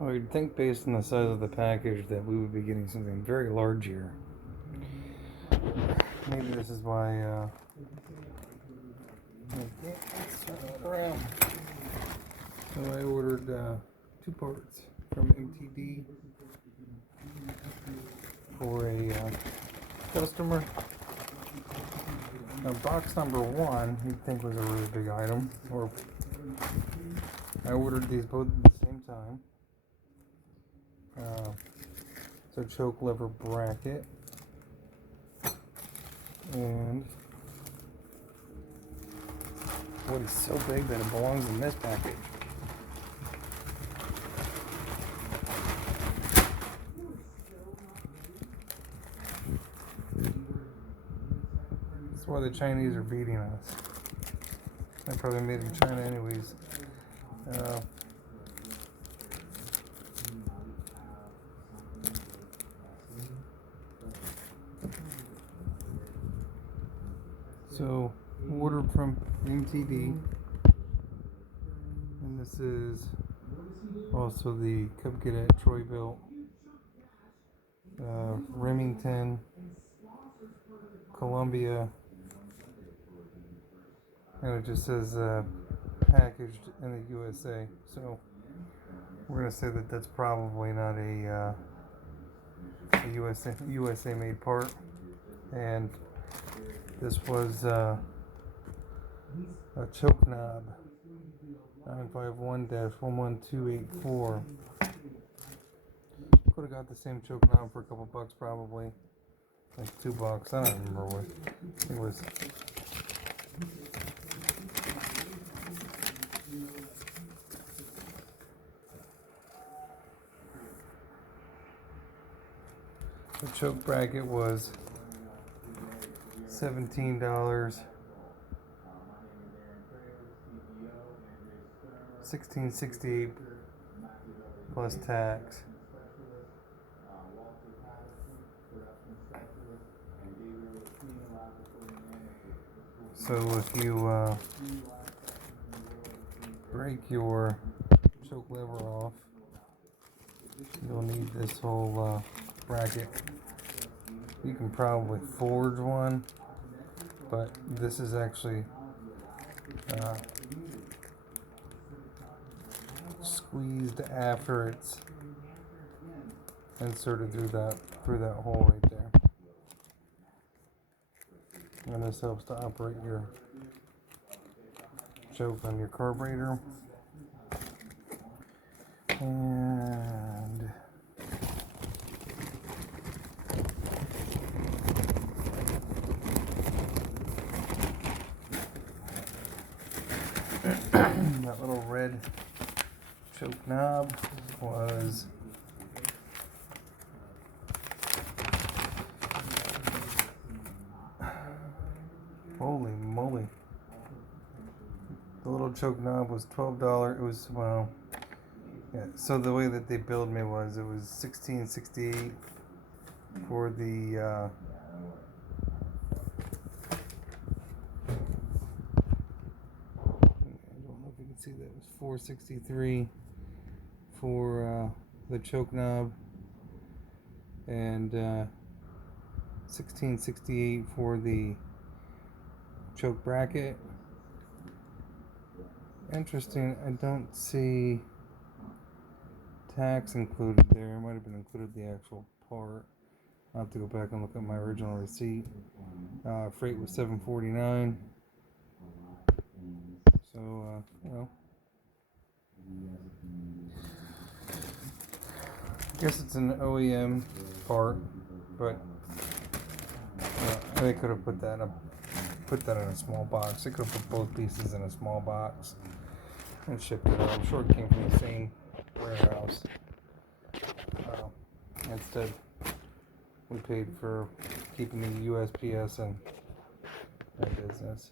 Well, you'd think based on the size of the package that we would be getting something very large here. Maybe this is why, let's turn that around. So I ordered 2 parts from MTD for a customer. Now, box number 1, you'd think was a really big item. Or I ordered these both at the same time. It's a choke lever bracket, and what is so big that it belongs in this package. That's why the Chinese are beating us. They're probably made in China anyways. So, ordered from MTD, and this is also the Cub Cadet Troy built, Remington, Columbia, and it just says packaged in the USA. So we're gonna say that that's probably not a USA made part, and this was a choke knob 951-11284. Could have got the same choke knob for a couple bucks, probably like $2. I don't remember what it was. The choke bracket was $17, $16.68 plus tax. So if you break your choke lever off, you'll need this whole bracket. You can probably forge one, but this is actually squeezed after it's inserted through that hole right there. And this helps to operate your choke on your carburetor. And that little red choke knob was holy moly. The little choke knob was $12. It was, well, yeah, so the way that they billed me was it was $16.68 for the I don't know if you can see that. It was $4.63 for the choke knob, and $16.68 for the choke bracket. Interesting, I don't see tax included there. It might have been included the actual part. I'll have to go back and look at my original receipt. Freight was $7.49. So, I guess it's an OEM part, but they could have put that in a small box. They could have put both pieces in a small box and shipped it out. I'm sure it came from the same warehouse. Instead, we paid for keeping the USPS in business.